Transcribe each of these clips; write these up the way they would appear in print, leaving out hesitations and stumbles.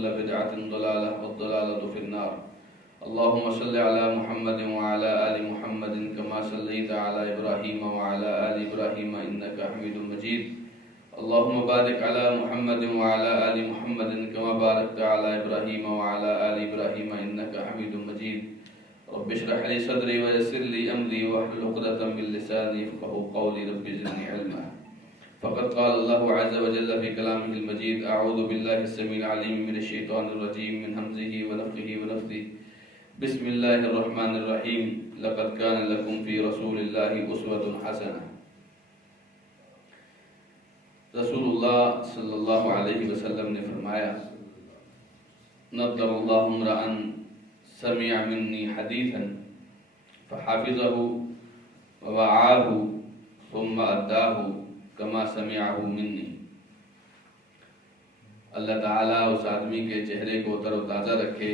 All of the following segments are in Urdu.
وكل بدعة ضلالة والضلالة في النار. اللهم صل على محمد وعلى آل محمد كما صليت على إبراهيم وعلى آل إبراهيم إنك حميد مجيد. اللهم بارك على محمد وعلى آل محمد كما باركت على إبراهيم وعلى آل إبراهيم إنك حميد مجيد. رب اشرح لي صدري ويسر لي أمري واحلل عقدة من لساني يفقهوا قولي. رب زدني علما. فقد قال الله عز وجل في كلامه المجيد: أعوذ بالله السميع العليم من الشيطان الرجيم من همزه ونفخه ونفثه. بسم الله الرحمن الرحيم. لقد كان لكم في رسول الله أسوة حسنة. رسول اللہ صلی اللہ علیہ وسلم نے فرمایا: نضر اللہ امرأ سمع منی حدیثا فحفظه ووعاه ثم اداه كما سمعه منی. اللہ تعالیٰ اس آدمی کے چہرے کو تر و تازہ رکھے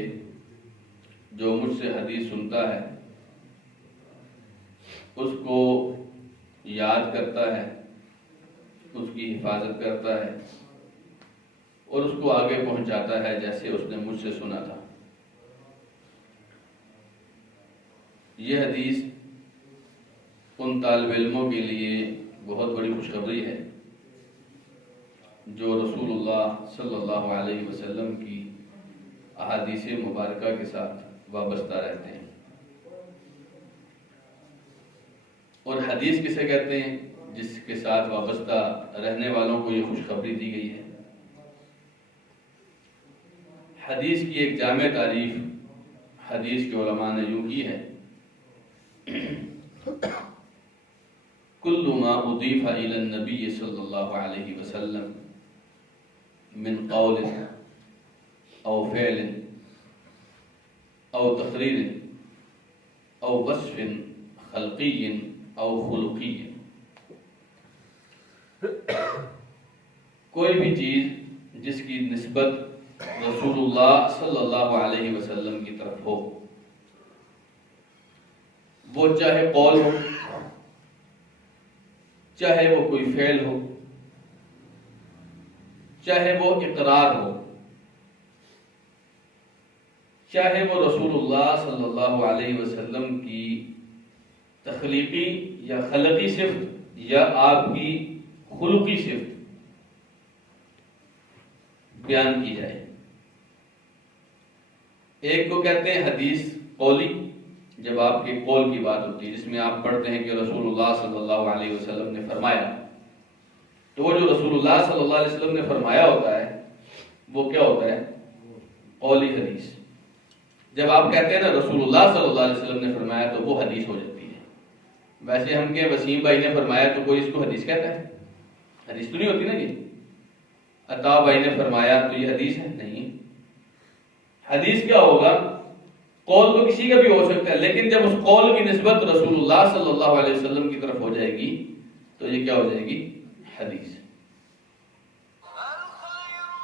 جو مجھ سے حدیث سنتا ہے، اس کو یاد کرتا ہے، اس کی حفاظت کرتا ہے اور اس کو آگے پہنچاتا ہے جیسے اس نے مجھ سے سنا تھا. یہ حدیث ان طالب علموں کے لیے بہت بڑی خوشخبری ہے جو رسول اللہ صلی اللہ علیہ وسلم کی احادیث مبارکہ کے ساتھ وابستہ رہتے ہیں. اور حدیث کسے کہتے ہیں؟ جس کے ساتھ وابستہ رہنے والوں کو یہ خوشخبری دی گئی ہے. حدیث کی ایک جامع تعریف حدیث کے علماء نے یوں کی ہے: کل ما اضیف الی النبی صلی اللہ علیہ وسلم من قول او فعل او تقریر او وصف خلقی او خلقی. کوئی بھی چیز جس کی نسبت رسول اللہ صلی اللہ علیہ وسلم کی طرف ہو، وہ چاہے قول ہو، چاہے وہ کوئی فعل ہو، چاہے وہ اقرار ہو، چاہے وہ رسول اللہ صلی اللہ علیہ وسلم کی تخلیقی یا خلقی صفت یا آپ کی خلقی صفت بیان کی جائے. ایک کو کہتے ہیں حدیث قولی، جب آپ کے قول کی بات ہوتی ہے، جس میں آپ پڑھتے ہیں کہ رسول اللہ صلی اللہ علیہ وسلم نے فرمایا، تو وہ جو رسول اللہ صلی اللہ علیہ وسلم نے فرمایا ہوتا ہے وہ کیا ہوتا ہے؟ قولی حدیث. جب آپ کہتے ہیں نا رسول اللہ صلی اللہ علیہ وسلم نے فرمایا تو وہ حدیث ہو جاتی ہے. ویسے ہم کہ وسیم بھائی نے فرمایا تو کوئی اس کو حدیث کہتا ہے؟ حدیث تو نہیں ہوتی نا. یہ عطا بھائی نے فرمایا تو یہ حدیث ہے؟ نہیں. حدیث کیا ہوگا؟ قول تو کسی کا بھی ہو سکتا ہے، لیکن جب اس قول کی نسبت رسول اللہ صلی اللہ علیہ وسلم کی طرف ہو جائے گی تو یہ کیا ہو جائے گی؟ حدیث.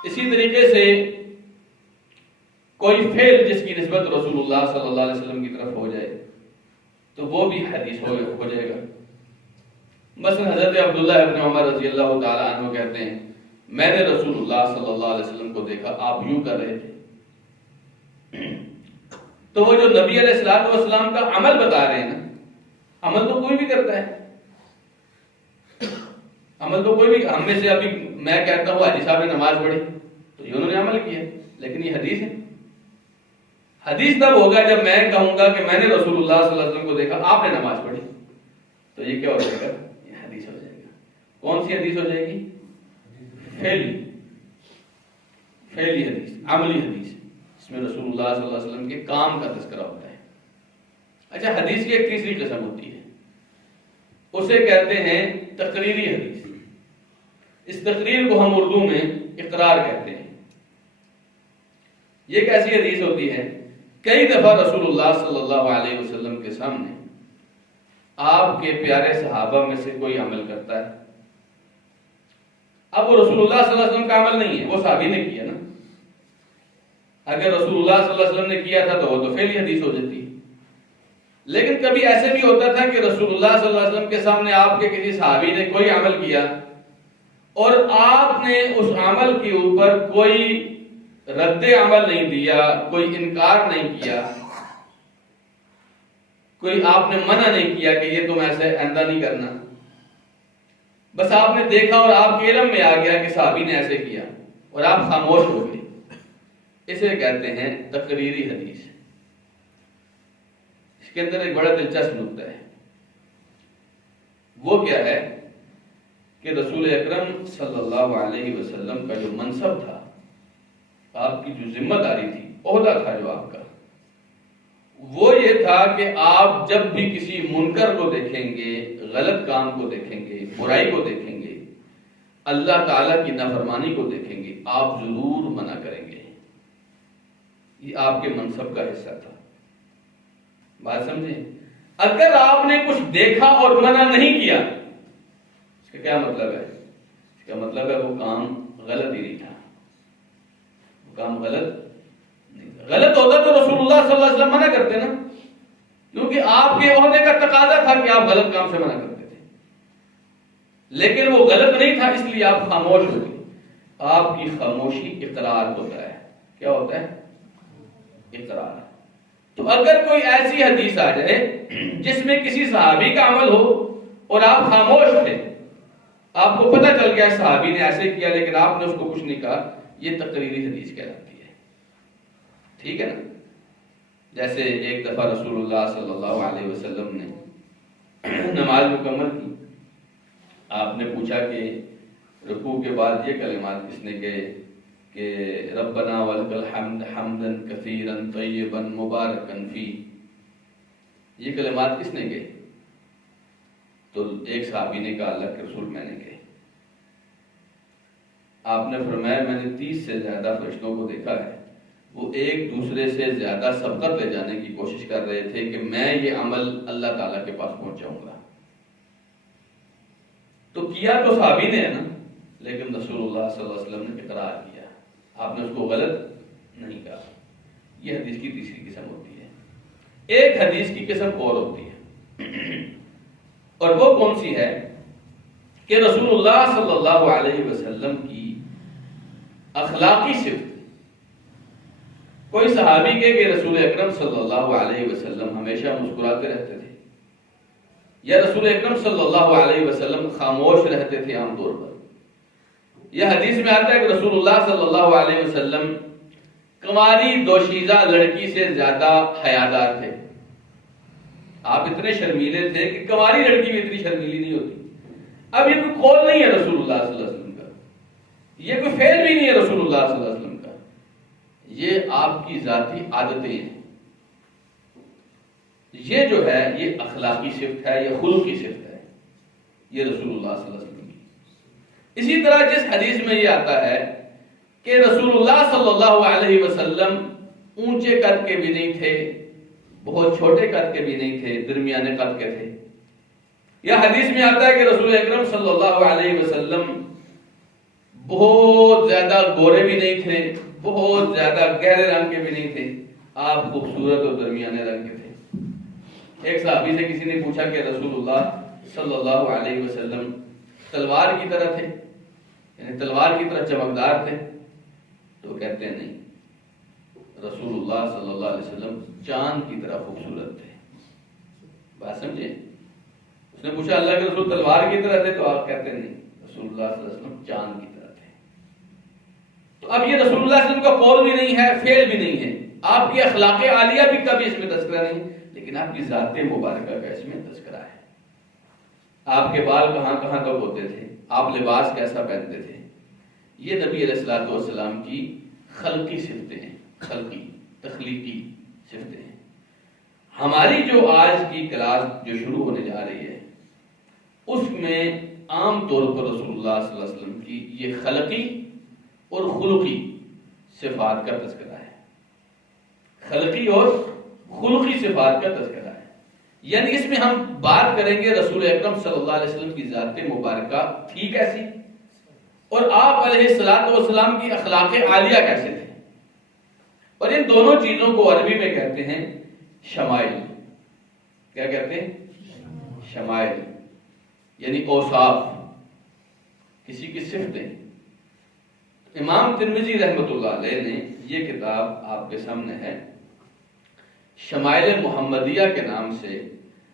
اسی طریقے سے کوئی فعل جس کی نسبت رسول اللہ صلی اللہ علیہ وسلم کی طرف ہو جائے تو وہ بھی حدیث ہو جائے گا. مثلا حضرت عبداللہ ابن عمر رضی اللہ تعالیٰ عنہ کہتے ہیں: میں نے رسول اللہ صلی اللہ علیہ وسلم کو دیکھا، آپ یوں کر رہے تھے. تو وہ جو نبی علیہ الصلوۃ والسلام کا عمل بتا رہے ہیں نا، عمل تو کوئی بھی کرتا ہے. عمل تو کوئی بھی، ہم میں سے ابھی میں کہتا ہوں حاجی صاحب نے نماز پڑھی تو یہ انہوں نے عمل کیا، لیکن یہ حدیث ہے. حدیث تب ہوگا جب میں کہوں گا کہ میں نے رسول اللہ صلی اللہ علیہ وسلم کو دیکھا، آپ نے نماز پڑھی، تو یہ کیا ہو جائے گا؟ یہ حدیث ہو جائے گا. کون سی حدیث ہو جائے گی؟ فعلی حدیث، عملی حدیث، اس میں رسول اللہ صلی اللہ علیہ وسلم کے کام کا تذکرہ ہوتا ہے. اچھا، حدیث کی ایک تیسری قسم ہوتی ہے، اسے کہتے ہیں تقریری حدیث. اس تقریر کو ہم اردو میں اقرار کہتے ہیں. یہ ایک ایسی حدیث ہوتی ہے، کئی دفعہ رسول اللہ صلی اللہ علیہ وسلم کے سامنے آپ کے پیارے صحابہ میں سے کوئی عمل کرتا ہے. اب وہ رسول اللہ صلی اللہ علیہ وسلم کا عمل نہیں ہے، وہ صحابی نے کیا نا. اگر رسول اللہ صلی اللہ علیہ وسلم نے کیا تھا تو وہ تو فعلی حدیث ہو جاتی ہے. لیکن کبھی ایسے بھی ہوتا تھا کہ رسول اللہ صلی اللہ علیہ وسلم کے سامنے آپ کے کسی صحابی نے کوئی عمل کیا اور آپ نے اس عمل کے اوپر کوئی رد عمل نہیں دیا، کوئی انکار نہیں کیا، کوئی آپ نے منع نہیں کیا کہ یہ تم ایسے آئندہ نہیں کرنا، بس آپ نے دیکھا اور آپ کے علم میں آ گیا کہ صحابی نے ایسے کیا اور آپ خاموش ہو گئے، اسے کہتے ہیں تقریری حدیث۔ اس کے اندر ایک بڑا دلچسپ نکتہ ہے، وہ کیا ہے کہ رسول اکرم صلی اللہ علیہ وسلم کا جو منصب تھا، آپ کی جو ذمہ داری تھی، عہدہ تھا جو آپ کا، وہ یہ تھا کہ آپ جب بھی کسی منکر کو دیکھیں گے، غلط کام کو دیکھیں گے، برائی کو دیکھیں گے، اللہ تعالیٰ کی نافرمانی کو دیکھیں گے، آپ ضرور منع کریں گے۔ یہ آپ کے منصب کا حصہ تھا۔ بات سمجھیں؟ اگر آپ نے کچھ دیکھا اور منع نہیں کیا، اس کا کیا مطلب ہے؟ اس کا مطلب ہے وہ کام غلط ہی نہیں تھا، وہ کام غلط نہیں تھا۔ غلط ہوتا تو رسول اللہ صلی اللہ علیہ وسلم منع کرتے نا، کیونکہ آپ کے عہدے کا تقاضا تھا کہ آپ غلط کام سے منع کرتے تھے، لیکن وہ غلط نہیں تھا، اس لیے آپ خاموش ہو گئے۔ آپ کی خاموشی اقرار ہوتا ہے۔ کیا ہوتا ہے؟ اقرار۔ تو اگر کوئی ایسی حدیث آ جائے جس میں کسی صحابی کا عمل ہو اور آپ خاموش تھے، آپ کو پتہ چل گیا صحابی نے ایسے کیا لیکن آپ نے اس کو کچھ نہیں کہا، یہ تقریری حدیث کہلاتی ہے۔ ٹھیک ہے نا؟ جیسے ایک دفعہ رسول اللہ صلی اللہ علیہ وسلم نے نماز مکمل کی، آپ نے پوچھا کہ رکوع کے بعد یہ کلمات کس نے کہے کہ ربنا ولک الحمد حمدا کثیرا طیبا مبارکا فی، یہ کلمات کس نے کہے؟ تو ایک صحابی نے کہا اللہ کے رسول میں نے کہے۔ آپ نے فرمایا میں نے 30 سے زیادہ فرشتوں کو دیکھا ہے، وہ ایک دوسرے سے زیادہ سبقت لے جانے کی کوشش کر رہے تھے کہ میں یہ عمل اللہ تعالیٰ کے پاس پہنچاؤں گا۔ تو کیا تو صحابی نے ہے نا، لیکن رسول اللہ صلی اللہ علیہ وسلم نے اقرار کیا، آپ نے اس کو غلط نہیں کہا۔ یہ حدیث کی تیسری قسم ہوتی ہے۔ ایک حدیث کی قسم اور ہوتی ہے، اور وہ کون سی ہے کہ رسول اللہ صلی اللہ علیہ وسلم کی اخلاقی صفت۔ کوئی صحابی کہے کہ رسول اکرم صلی اللہ علیہ وسلم ہمیشہ مسکراتے رہتے تھے، یا رسول اکرم صلی اللہ علیہ وسلم خاموش رہتے تھے عام طور پر۔ یہ حدیث میں آتا ہے کہ رسول اللہ صلی اللہ علیہ وسلم کنواری دوشیزہ لڑکی سے زیادہ حیادار تھے۔ آپ اتنے شرمیلے تھے کہ کنواری لڑکی بھی اتنی شرمیلی نہیں ہوتی۔ اب یہ کوئی قول نہیں ہے رسول اللہ صلی اللہ علیہ وسلم کا، یہ کوئی فعل بھی نہیں ہے رسول اللہ صلی اللہ علیہ وسلم کا، یہ آپ کی ذاتی عادتیں ہیں۔ یہ جو ہے یہ اخلاقی صفت ہے، یہ خلقی صفت ہے، یہ رسول اللہ صلی اللہ علیہ وسلم کی۔ اسی طرح جس حدیث میں یہ آتا ہے کہ رسول اللہ صلی اللہ علیہ وسلم اونچے قد کے بھی نہیں تھے، بہت چھوٹے قد کے بھی نہیں تھے، درمیانے قد کے تھے۔ یا حدیث میں آتا ہے کہ رسول اکرم صلی اللہ علیہ وسلم بہت زیادہ گورے بھی نہیں تھے، بہت زیادہ گہرے رنگ کے بھی نہیں تھے، آپ خوبصورت اور درمیانے رنگ کے تھے۔ ایک صحابی سے کسی نے پوچھا کہ رسول اللہ صلی اللہ علیہ وسلم تلوار کی طرح تھے، یعنی تلوار کی طرح چمکدار تھے؟ تو کہتے ہیں نہیں، رسول اللہ صلی اللہ علیہ وسلم چاند کی طرح خوبصورت تھے۔ بات سمجھے؟ اس نے پوچھا اللہ کے رسول تلوار کی طرح تھے؟ تو آپ کہتے ہیں نہیں، رسول اللہ صلی اللہ علیہ وسلم چاند کی طرح تھے۔ تو اب یہ رسول اللہ صلی اللہ علیہ وسلم کا قول بھی نہیں ہے، فعل بھی نہیں ہے، آپ کی اخلاق عالیہ بھی کبھی اس میں تذکرہ نہیں، لیکن آپ کی ذات مبارکہ کا اس میں تذکرہ ہے۔ آپ کے بال کہاں کہاں تک ہوتے تھے، آپ لباس کیسا پہنتے تھے، یہ نبی علیہ الصلوۃ والسلام کی خلقی صفتیں ہیں، خلقی تخلیقی صفتیں ہیں۔ ہماری جو آج کی کلاس جو شروع ہونے جا رہی ہے، اس میں عام طور پر رسول اللہ صلی اللہ علیہ وسلم کی یہ خلقی اور خلقی صفات کا تذکرہ ہے، خلقی اور خلقی صفات کا تذکرہ ہے۔ یعنی اس میں ہم بات کریں گے رسول اکرم صلی اللہ علیہ وسلم کی ذات مبارکہ تھی کیسی، اور آپ علیہ الصلوۃ والسلام کی اخلاق عالیہ کیسے تھے۔ اور ان دونوں چیزوں کو عربی میں کہتے ہیں شمائل۔ کیا کہتے ہیں؟ شمائل، یعنی اوصاف، کسی کی صفتیں۔ امام ترمذی رحمۃ اللہ علیہ نے یہ کتاب آپ کے سامنے ہے، شمائل محمدیہ کے نام سے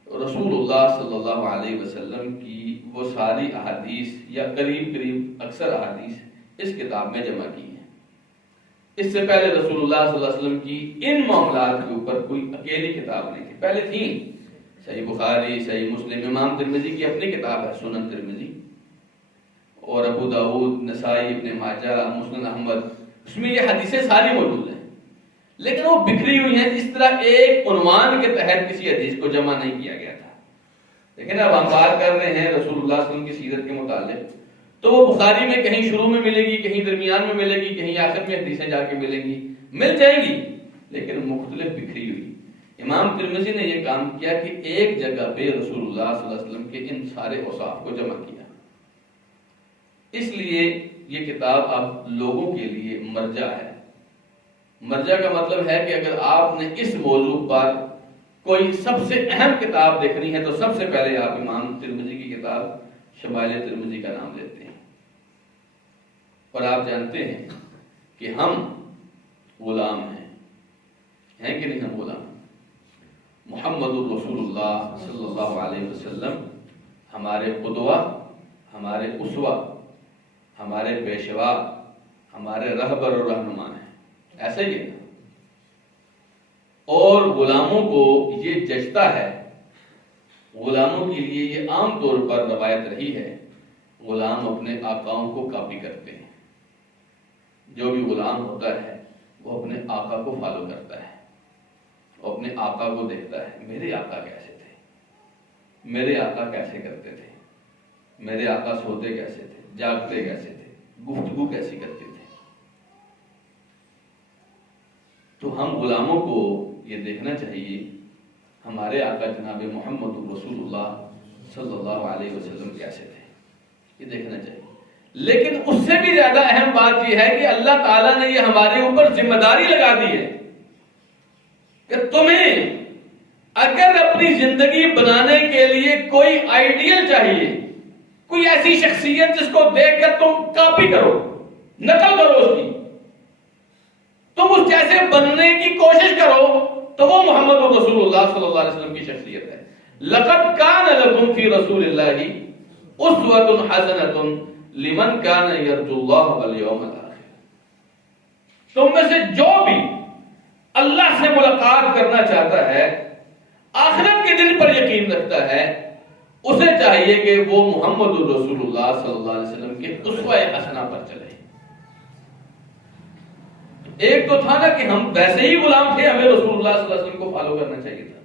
رسول اللہ صلی اللہ علیہ وسلم کی وہ ساری احادیث یا قریب اکثر احادیث اس کتاب میں جمع کی ہیں۔ اس سے پہلے رسول اللہ صلی اللہ علیہ وسلم کی ان معاملات کے اوپر کوئی اکیلی کتاب نہیں تھی، پہلے تھیں صحیح بخاری، صحیح مسلم، امام ترمذی کی اپنی کتاب ہے سنن ترمذی، اور ابو داؤد، نسائی، ابن ماجہ، مسند احمد، اس میں یہ حدیثیں ساری موجود ہیں، لیکن وہ بکھری ہوئی ہیں، اس طرح ایک عنوان کے تحت کسی حدیث کو جمع نہیں کیا گیا تھا۔ لیکن اب ہم بات کر رہے ہیں رسول اللہ صلی اللہ علیہ وسلم کی سیرت کے متعلق، تو وہ بخاری میں کہیں شروع میں ملے گی، کہیں درمیان میں ملے گی، کہیں آخر میں حدیثیں جا کے ملیں گی، مل جائیں گی، لیکن مختلف بکھری ہوئی۔ امام ترمذی نے یہ کام کیا کہ ایک جگہ پہ رسول اللہ صلی اللہ علیہ وسلم کے ان سارے اوصاف کو جمع کیا۔ اس لیے یہ کتاب اب لوگوں کے لیے مرجع ہے۔ مرجع کا مطلب ہے کہ اگر آپ نے اس موضوع پر کوئی سب سے اہم کتاب دیکھنی ہے تو سب سے پہلے آپ امام ترمذی کی کتاب شمائل ترمذی کا نام لیتے ہیں۔ اور آپ جانتے ہیں کہ ہم غلام ہیں کہ نہیں؟ ہم غلام۔ محمد الرسول اللہ صلی اللہ علیہ وسلم ہمارے قدوہ، ہمارے اسوہ، ہمارے پیشوا، ہمارے رہبر اور رہنما ہیں، ایسا ہی ہے۔ اور غلاموں کو یہ جچتا ہے، غلاموں کے لیے یہ عام طور پر روایت رہی ہے، غلام اپنے آقاؤں کو کاپی کرتے ہیں۔ جو بھی غلام ہوتا ہے وہ اپنے آقا کو فالو کرتا ہے، وہ اپنے آقا کو دیکھتا ہے، میرے آقا کیسے تھے، میرے آقا کیسے کرتے تھے، میرے آقا سوتے کیسے تھے، جاگتے کیسے تھے، گفتگو کیسی کرتے تھے۔ تو ہم غلاموں کو یہ دیکھنا چاہیے ہمارے آقا جناب محمد رسول اللہ صلی اللہ علیہ وسلم کیسے تھے، یہ دیکھنا چاہیے۔ لیکن اس سے بھی زیادہ اہم بات یہ ہے کہ اللہ تعالیٰ نے یہ ہمارے اوپر ذمہ داری لگا دی ہے کہ تمہیں اگر اپنی زندگی بنانے کے لیے کوئی آئیڈیل چاہیے، کوئی ایسی شخصیت جس کو دیکھ کر تم کاپی کرو، نقل کرو اس کی، تم اس جیسے بننے کی کوشش کرو، تو وہ محمد رسول اللہ صلی اللہ علیہ وسلم کی شخصیت ہے۔ لَقَدْ كَانَ لَكُمْ فِي رَسُولِ اللَّهِ أُسْوَةٌ حَسَنَةٌ لِمَنْ كَانَ يَرْجُو اللَّهَ وَالْيَوْمَ الْآخِرَ۔ تم میں سے جو بھی اللہ سے ملاقات کرنا چاہتا ہے، آخرت کے دن پر یقین رکھتا ہے، اسے چاہیے کہ وہ محمد رسول اللہ صلی اللہ علیہ وسلم کے اسوہ حسنہ پر چلے۔ ایک تو تھا نا کہ ہم ویسے ہی غلام تھے، ہمیں رسول اللہ صلی اللہ علیہ وسلم کو فالو کرنا چاہیے تھا،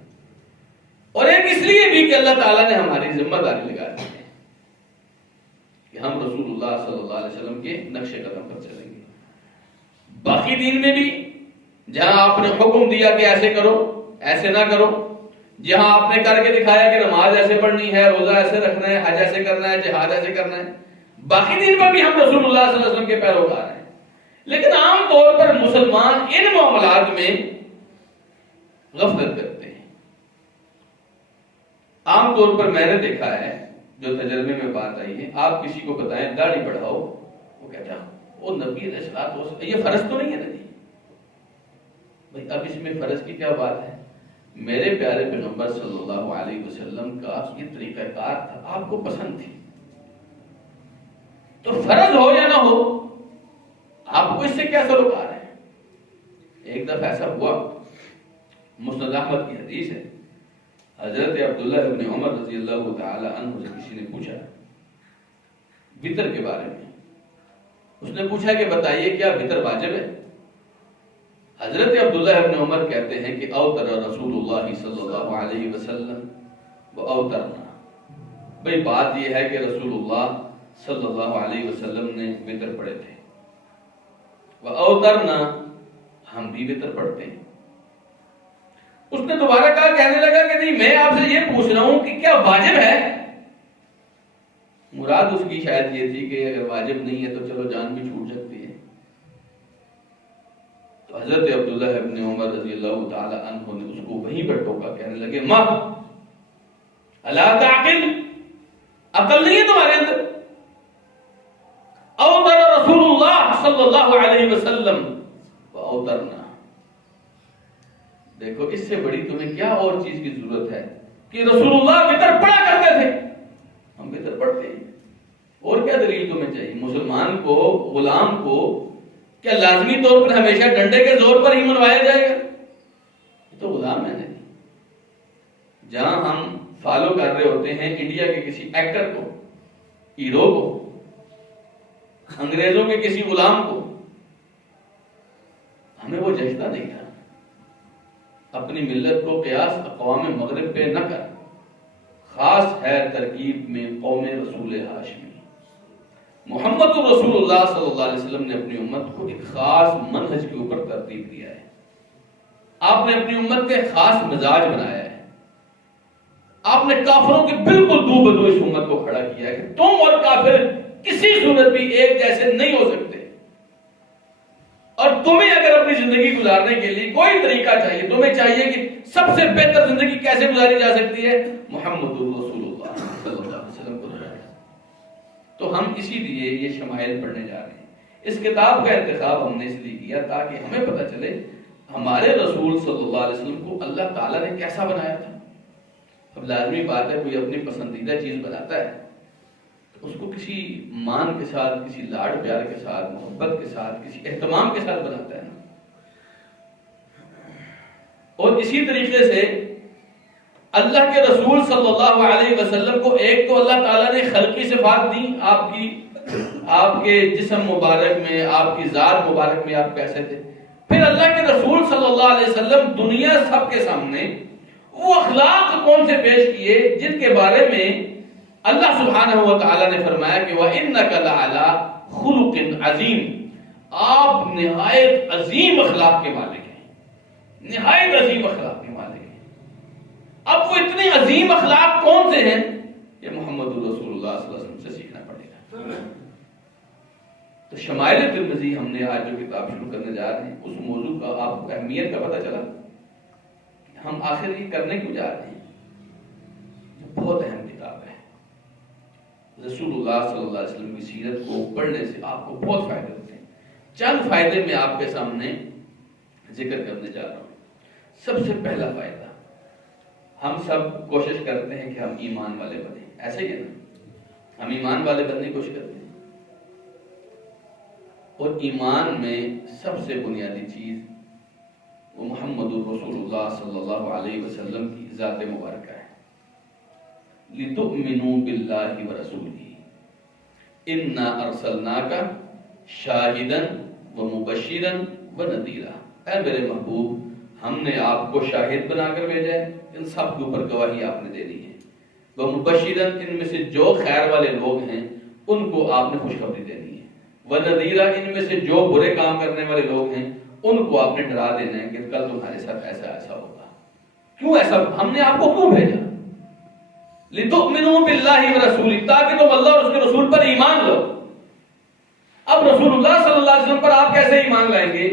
اور ایک اس لیے بھی کہ اللہ تعالیٰ نے ہماری ذمہ داری لگا دی ہے کہ ہم رسول اللہ صلی اللہ علیہ وسلم کے نقش قدم پر چلیں گے۔ باقی دین میں بھی جہاں آپ نے حکم دیا کہ ایسے کرو، ایسے نہ کرو، جہاں آپ نے کر کے دکھایا کہ نماز ایسے پڑھنی ہے، روزہ ایسے رکھنا ہے، حج ایسے کرنا ہے، جہاد ایسے کرنا ہے، باقی دین پر بھی ہم رسول اللہ صلی اللہ علیہ وسلم کے پیروکار ہیں۔ لیکن عام طور پر مسلمان ان معاملات میں غفلت کرتے ہیں۔ عام طور پر میں نے دیکھا ہے، جو تجربے میں بات آئی ہے، آپ کسی کو بتائیں داڑھی بڑھاؤ، وہ کہتا ہے وہ نبی علیہ الصلوۃ والسلام، یہ فرض تو نہیں ہے نا جی بھائی، اب اس میں فرض کی کیا بات ہے؟ میرے پیارے پیغمبر صلی اللہ علیہ وسلم کا یہ طریقہ کار تھا، آپ کو پسند تھی، تو فرض ہو یا نہ ہو آپ کو اس سے کیا سروکار ہے؟ ایک دفعہ ایسا ہوا، مسند احمد کی حدیث ہے، حضرت عبداللہ ابن عمر رضی اللہ تعالی عنہ سے کسی نے پوچھا وتر کے بارے میں، اس نے پوچھا کہ بتائیے کیا وتر واجب ہے؟ حضرت عبداللہ ابن عمر کہتے ہیں کہ اوتر رسول اللہ صلی اللہ علیہ وسلم و اوترنا، بھئی بات یہ ہے کہ رسول اللہ صلی اللہ علیہ وسلم نے وتر پڑھے تھے، و اوترنا، ہم بھی وتر پڑھتے ہیں۔ اس نے دوبارہ کہا، کہنے لگا کہ نہیں، میں آپ سے یہ پوچھ رہا ہوں کہ کیا واجب ہے؟ مراد اس کی شاید یہ تھی کہ اگر واجب نہیں ہے تو چلو جان بھی چھوٹ سکتی ہے۔ تو حضرت عبداللہ ابن عمر رضی اللہ تعالی عنہ نے اس کو وہیں پر ٹوکا، کہنے لگے ما الا تعقل، عقل نہیں ہے تمہارے اندر؟ اوتر رسول اللہ صلی اللہ علیہ وسلم دیکھو اس سے بڑی تمہیں کیا اور چیز کی ضرورت ہے کہ رسول اللہ وطر پڑھا کرتے تھے، ہم وطر پڑھتے ہیں، اور کیا دلیل تمہیں چاہیے؟ مسلمان کو، غلام کو کیا لازمی طور پر ہمیشہ ڈنڈے کے زور پر ہی منوایا جائے گا؟ یہ تو غلام ہے نہیں۔ جہاں ہم فالو کر رہے ہوتے ہیں انڈیا کے کسی ایکٹر کو، ہیرو کو، انگریزوں کے کسی غلام کو، ہمیں وہ جچتا نہیں تھا۔ اپنی ملت کو قیاس اقوام مغرب پہ نہ کر، خاص ہے ترکیب میں قوم رسول ہاشمی۔ محمد رسول اللہ صلی اللہ علیہ وسلم نے اپنی امت کو ایک خاص منہج کے اوپر ترتیب دیا ہے۔ آپ نے اپنی امت کے خاص مزاج بنایا ہے۔ آپ نے کافروں کے بالکل دو بدو اس امت کو کھڑا کیا ہے کہ تم اور کافر کسی صورت بھی ایک جیسے نہیں ہو سکتے، اور تمہیں اگر اپنی زندگی گزارنے کے لیے کوئی طریقہ چاہیے، تمہیں چاہیے کہ سب سے بہتر زندگی کیسے گزاری جا سکتی ہے، محمد رسول اللہ صلی اللہ علیہ وسلم کو دکھایا۔ تو ہم اسی لیے یہ شمائل پڑھنے جا رہے ہیں۔ اس کتاب کا انتخاب ہم نے اس لیے کیا تاکہ ہمیں پتہ چلے ہمارے رسول صلی اللہ علیہ وسلم کو اللہ تعالیٰ نے کیسا بنایا تھا۔ اب لازمی بات ہے کوئی اپنی پسندیدہ چیز بناتا ہے تو اس کو کسی مان کے ساتھ، کسی لاڈ پیار کے ساتھ، محبت کے ساتھ، کسی اہتمام کے ساتھ بناتا ہے نا۔ اور اسی طریقے سے اللہ کے رسول صلی اللہ علیہ وسلم کو ایک تو اللہ تعالیٰ نے خلقی صفات دی، آپ کے جسم مبارک میں، آپ کی ذات مبارک میں آپ کیسے تھے۔ پھر اللہ کے رسول صلی اللہ علیہ وسلم دنیا سب کے سامنے وہ اخلاق کون سے پیش کیے جن کے بارے میں اللہ سبحانہ و تعالیٰ نے فرمایا کہ وَإِنَّكَ لَعَلَىٰ خُلُقٍ عَظِيمٍ، آپ نہایت عظیم اخلاق کے مالک ہیں، نہایت عظیم اخلاق کے مالک ہیں۔ اب وہ اتنے عظیم اخلاق کون سے ہیں؟ یہ محمد رسول اللہ صلی اللہ علیہ وسلم سے سیکھنا پڑے گا۔ تو شمائل ترمذی ہم نے آج جو کتاب شروع کرنے جا رہے ہیں، اس موضوع کا آپ کو اہمیت کا پتہ چلا، ہم آخر یہ کرنے کیوں جا رہے ہیں؟ یہ بہت اہم کتاب ہے۔ رسول اللہ صلی اللہ علیہ وسلم کی سیرت کو پڑھنے سے آپ کو بہت فائدے ہوتے ہیں۔ چند فائدے میں آپ کے سامنے ذکر کرنے جا رہا ہوں۔ سب سے پہلا فائدہ، ہم سب کوشش کرتے ہیں کہ ہم ایمان والے بنیں، ایسے ہی ہے نا؟ ہم ایمان والے بننے کی کوشش کرتے ہیں، اور ایمان میں سب سے بنیادی چیز وہ محمد رسول اللہ صلی اللہ علیہ وسلم کی ذات مبارکہ ہے۔ لِتُؤْمِنُوا بِاللَّهِ وَرَسُولِهِ إِنَّا أَرْسَلْنَاكَ شَاهِدًا وَمُبَشِّرًا وَنَذِيرًا، اے میرے محبوب، ہم نے آپ کو شاہد بنا کر بھیجا ہے، ان سب کے اوپر گواہی آپ نے دینی ہے۔ وَمُبَشِّرًا، ان میں سے جو خیر والے لوگ ہیں ان کو آپ نے خوشخبری دینی ہے۔ وَنَذِيرًا، ان میں سے جو برے کام کرنے والے لوگ ہیں ان کو آپ نے ڈرا دینا ہے کہ کل تمہارے ساتھ ایسا ایسا ہوگا۔ کیوں ایسا؟ ہم نے آپ کو کیوں بھیجا؟ لِتُؤْمِنُوا بِاللَّهِ وَرَسُولِهِ، تاکہ تم اللہ اور اس کے رسول پر ایمان لو۔ اب رسول اللہ صلی اللہ علیہ وسلم پر آپ کیسے ایمان لائیں گے؟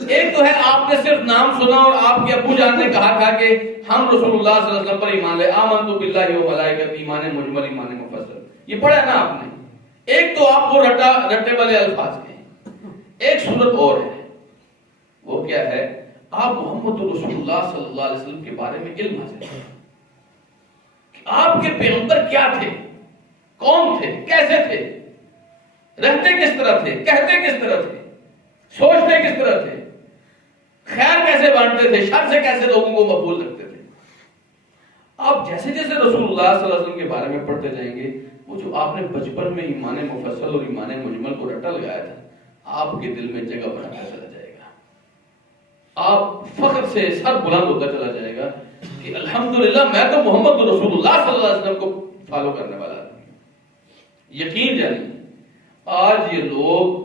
ایک تو ہے آپ نے صرف نام سنا اور آپ کے ابو جان نے کہا تھا کہ ہم رسول اللہ صلی اللہ علیہ وسلم پر ایمان لائے، آمنت باللہ و ملائکتہ، ایمان مجمل، ایمان مفصل، یہ پڑھا ہے نا آپ نے۔ ایک تو آپ کو رٹے والے الفاظ کے ہیں، ایک صورت اور ہے، وہ کیا ہے؟ آپ محمد رسول اللہ صلی اللہ علیہ وسلم کے بارے میں علم حاصل کریں، آپ کے پیغمبر کیا تھے، کون تھے، کیسے تھے، رہتے کس طرح تھے، کہتے کس طرح تھے، سوچتے کس طرح تھے، خیر کیسے بانٹتے تھے، شر سے کیسے لوگوں کو مقبول رکھتے تھے۔ آپ جیسے جیسے رسول اللہ صلی اللہ علیہ وسلم کے بارے میں پڑھتے جائیں گے، وہ جو آپ نے بچپن میں ایمان مفصل اور ایمان مجمل کو رٹا لگایا تھا، آپ کے دل میں جگہ بناتا چلا جائے گا۔ آپ فخر سے سر بلند ہوتا چلا جائے گا کہ الحمدللہ میں تو محمد رسول اللہ صلی اللہ علیہ وسلم کو فالو کرنے والا ہوں۔ یقین جانیے آج یہ لوگ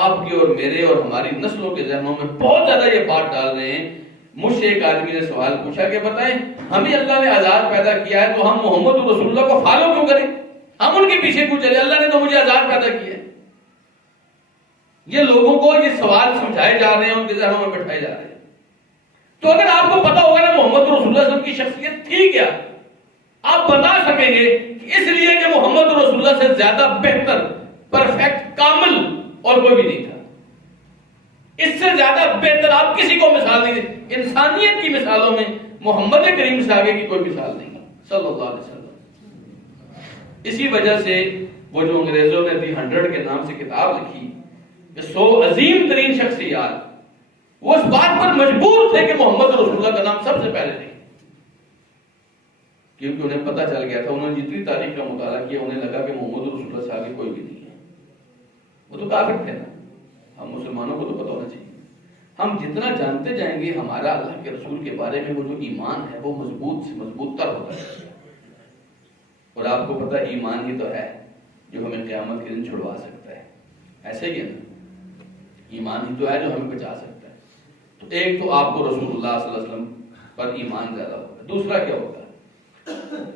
آپ کے اور میرے اور ہماری نسلوں کے ذہنوں میں بہت زیادہ یہ بات ڈال رہے ہیں۔ مجھ سے ایک آدمی نے سوال پوچھا کہ بتائیں ہمیں اللہ نے آزاد پیدا کیا ہے تو ہم محمد رسول اللہ کو فالو کیوں کریں، ہم ان کے پیچھے کیوں چلے، اللہ نے تو مجھے آزاد پیدا کیا ہے۔ یہ لوگوں کو یہ سوال سمجھائے جا رہے ہیں، ان کے ذہنوں میں بٹھائے جا رہے ہیں۔ تو اگر آپ کو پتا ہوگا نا محمد رسول اللہ صلی اللہ علیہ وسلم کی شخصیت تھی کیا، آپ بتا سکیں گے کہ اس لیے کہ محمد رسول اللہ سے زیادہ بہتر، پرفیکٹ، کامل اور کوئی بھی نہیں تھا۔ اس سے زیادہ بہتر آپ کسی کو مثال مثال نہیں دی. انسانیت کی مثالوں میں محمد کریم سے آگے کی کوئی مثال نہیں صلی اللہ علیہ وسلم. اسی وجہ سے وہ جو انگریزوں نے دی 100 کے نام سے کتاب لکھی کہ 100 عظیم ترین شخصیات، وہ اس بات پر مجبور تھے کہ محمد رسول اللہ کا نام سب سے پہلے لیں، کیونکہ انہیں پتہ چل گیا تھا، انہوں نے جتنی تاریخ کا مطالعہ کیا انہیں لگا کہ محمد رسول اللہ سے آگے کوئی بھی نہیں ہے. وہ تو کافر تھے نا. ہم مسلمانوں کو تو پتہ ہونا چاہیے. ہم جتنا جانتے جائیں گے ہمارا اللہ کے رسول کے بارے میں وہ جو ایمان ہے وہ مضبوط سے مضبوط تر ہوتا ہے. اور آپ کو پتہ ایمان ہی تو ہے جو ہمیں قیامت کے دن چھڑوا سکتا ہے. ایسے ہی ہے نا، ایمان ہی تو ہے جو ہمیں بچا سکتا ہے. تو ایک تو آپ کو رسول اللہ صلی اللہ علیہ وسلم پر ایمان زیادہ ہوتا ہے. دوسرا کیا ہوتا ہے،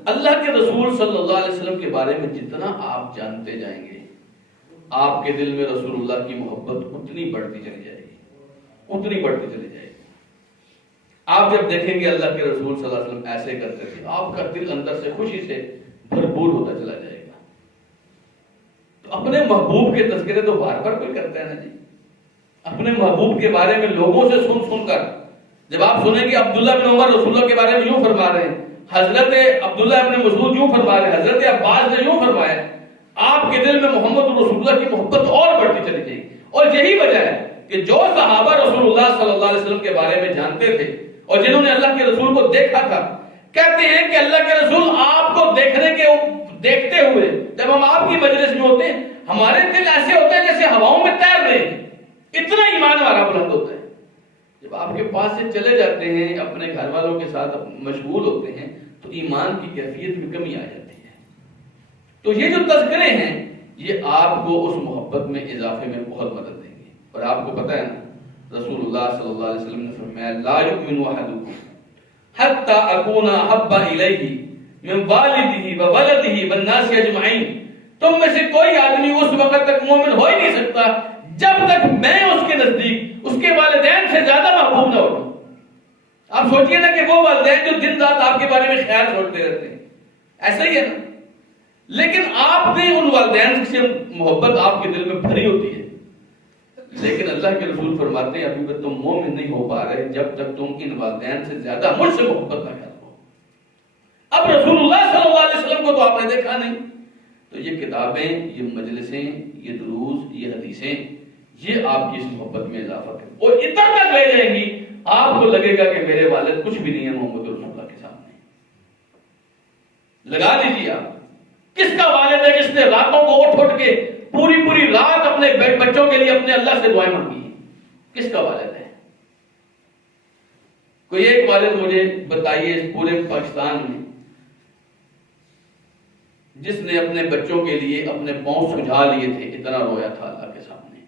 اللہ کے رسول صلی اللہ علیہ وسلم کے بارے میں جتنا آپ جانتے جائیں گے آپ کے دل میں رسول اللہ کی محبت اتنی بڑھتی چلی جائے گی، اتنی بڑھتی چلی جائے گی. آپ جب دیکھیں گے اللہ کے رسول صلی اللہ علیہ وسلم ایسے کرتے تھے، آپ کا دل اندر سے خوشی سے بھرپور ہوتا چلا جائے گا. تو اپنے محبوب کے تذکرے تو بار بار کوئی کرتا ہے نا جی. اپنے محبوب کے بارے میں لوگوں سے سن کر جب آپ سنیں گے عبداللہ بن عمر رسول اللہ کے بارے میں یوں فرما رہے ہیں، حضرت عبداللہ ابن مسعود یوں فرما رہے ہیں، حضرت عباس نے یوں فرمایا، آپ کے دل میں محمد رسول اللہ کی محبت اور بڑھتی چلی جائے گی. اور یہی وجہ ہے کہ جو صحابہ رسول اللہ صلی اللہ علیہ وسلم کے بارے میں جانتے تھے اور جنہوں نے اللہ کے رسول کو دیکھا تھا، کہتے ہیں کہ اللہ کے رسول آپ کو دیکھتے ہوئے جب ہم آپ کی مجلس میں ہوتے ہیں ہمارے دل ایسے ہوتے ہیں جیسے ہواؤں میں تیر رہے ہیں، اتنا ایمان ہمارا بلند ہوتا ہے. جب آپ کے پاس سے چلے جاتے ہیں، اپنے گھر والوں کے ساتھ مشغول ہوتے ہیں، تو ایمان کی کیفیت میں کمی آ جاتی ہے. تو یہ جو تذکرے ہیں یہ آپ کو اس محبت میں اضافے میں بہت مدد دیں گے. اور آپ کو پتہ ہے نا رسول اللہ صلی اللہ علیہ وسلم نے فرمایا لا یؤمن احدکم حتی اکون احب الیہ من والدہ وولدہ والناس اجمعین. تم میں سے کوئی آدمی اس وقت تک مومن ہو ہی نہیں سکتا جب تک میں اس کے نزدیک اس کے والدین سے زیادہ محبوب نہ ہوں. آپ سوچئے نا کہ وہ والدین جو دن رات آپ کے بارے میں خیال سوچتے رہتے ہیں، ایسا ہی ہے نا. لیکن آپ نے ان والدین سے محبت آپ کے دل میں بھری ہوتی ہے، لیکن اللہ کے رسول فرماتے ہیں ابھی بھی تم مومن نہیں ہو پا رہے جب تک تم ان والدین سے زیادہ مجھ سے محبت نہ کرو. اب رسول اللہ صلی اللہ علیہ وسلم کو تو آپ نے دیکھا نہیں، تو یہ کتابیں، یہ مجلسیں، یہ دروس، یہ حدیثیں، یہ آپ کی اس محبت میں اضافہ کریں اور اتنا تک لے جائیں گی آپ کو لگے گا کہ میرے والد کچھ بھی نہیں ہے محمد رسول اللہ کے سامنے. لگا لیجیے آپ کس کا والد ہے جس نے راتوں کو اٹھ کے پوری رات اپنے بچوں کے لیے اپنے اللہ سے دعائیں مانگی ہیں؟ کس کا والد ہے؟ کوئی ایک والد مجھے بتائیے اس پورے پاکستان میں جس نے اپنے بچوں کے لیے اپنے پاؤں سجھا لیے تھے، اتنا رویا تھا اللہ کے سامنے.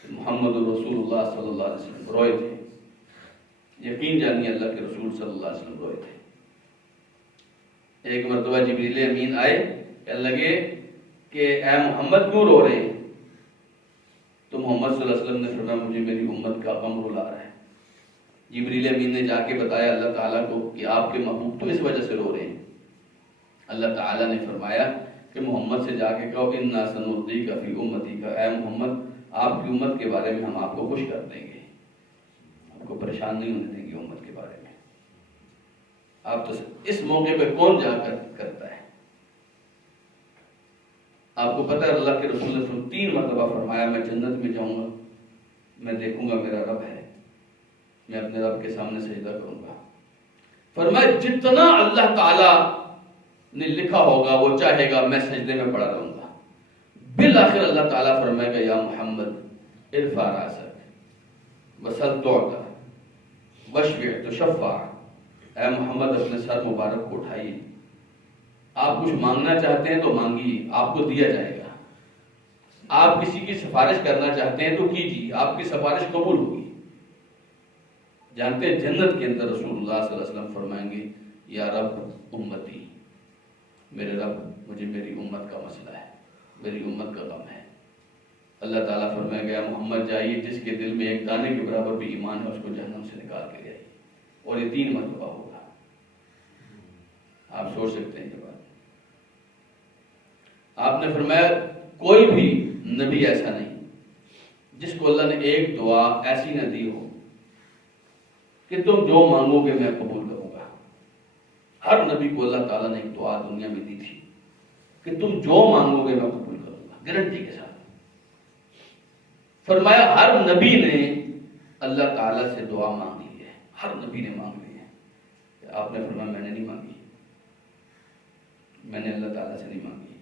محمد رسول اللہ صلی اللہ علیہ وسلم روئے تھے. یقین جانیے اللہ کے رسول صلی اللہ علیہ وسلم روئے تھے. ایک مرتبہ جبریل امین آئے، کہنے لگے کہ اے محمد کیوں رو رہے ہیں؟ تو محمد صلی اللہ علیہ وسلم نے فرمایا مجھے میری امت کا غم رلا رہا ہے. جبریل امین نے جا کے بتایا اللہ تعالیٰ کو کہ آپ کے محبوب تو اس وجہ سے رو رہے ہیں. اللہ تعالیٰ نے فرمایا کہ محمد سے جا کے کہو انا سنرضیک فی امتی کا، اے محمد آپ کی امت کے بارے میں ہم آپ کو خوش کر دیں گے، آپ کو پریشان نہیں ہونے دیں گے امت کے بارے میں. آپ تو اس موقع پہ کون جا کر کرتا ہے؟ آپ کو پتہ ہے اللہ کے رسول نے 3 مرتبہ فرمایا میں جنت میں جاؤں گا، میں دیکھوں گا میرا رب ہے، میں اپنے رب کے سامنے سجدہ کروں گا. فرمایا جتنا اللہ تعالیٰ نے لکھا ہوگا وہ چاہے گا میں سجدے میں پڑا رہوں گا. بالآخر اللہ تعالیٰ فرمائے گا یا محمد ارفع راسک وسل تعطى واشفع تشفع. اے محمد اپنے سر مبارک کو اٹھائیے، آپ کچھ مانگنا چاہتے ہیں تو مانگیے، آپ کو دیا جائے گا. آپ کسی کی سفارش کرنا چاہتے ہیں تو کیجیے، آپ کی سفارش قبول ہوگی. جانتے ہیں جنت کے اندر رسول اللہ صلی اللہ علیہ وسلم فرمائیں گے یا رب امتی، میرے رب مجھے میری امت کا مسئلہ ہے، میری امت کا غم ہے. اللہ تعالیٰ فرمائے گا محمد جائیے جس کے دل میں ایک دانے کے برابر بھی ایمان ہے اس کو جہنم سے نکال کے لے آئیے. اور یہ 3 مرتبہ ہوگا. آپ سوچ سکتے ہیں یہ بات. آپ نے فرمایا کوئی بھی نبی ایسا نہیں جس کو اللہ نے ایک دعا ایسی نہ دی ہو کہ تم جو مانگو گے میں قبول کروں گا۔ ہر نبی کو اللہ تعالیٰ نے ایک دعا دنیا میں دی تھی کہ تم جو مانگو گے میں قبول کروں گا، گارنٹی کے ساتھ۔ فرمایا ہر نبی نے اللہ تعالیٰ سے دعا مانگ لی ہے، ہر نبی نے مانگ لی ہے۔ آپ نے فرمایا میں نے نہیں مانگی، میں نے اللہ تعالیٰ سے نہیں مانگی۔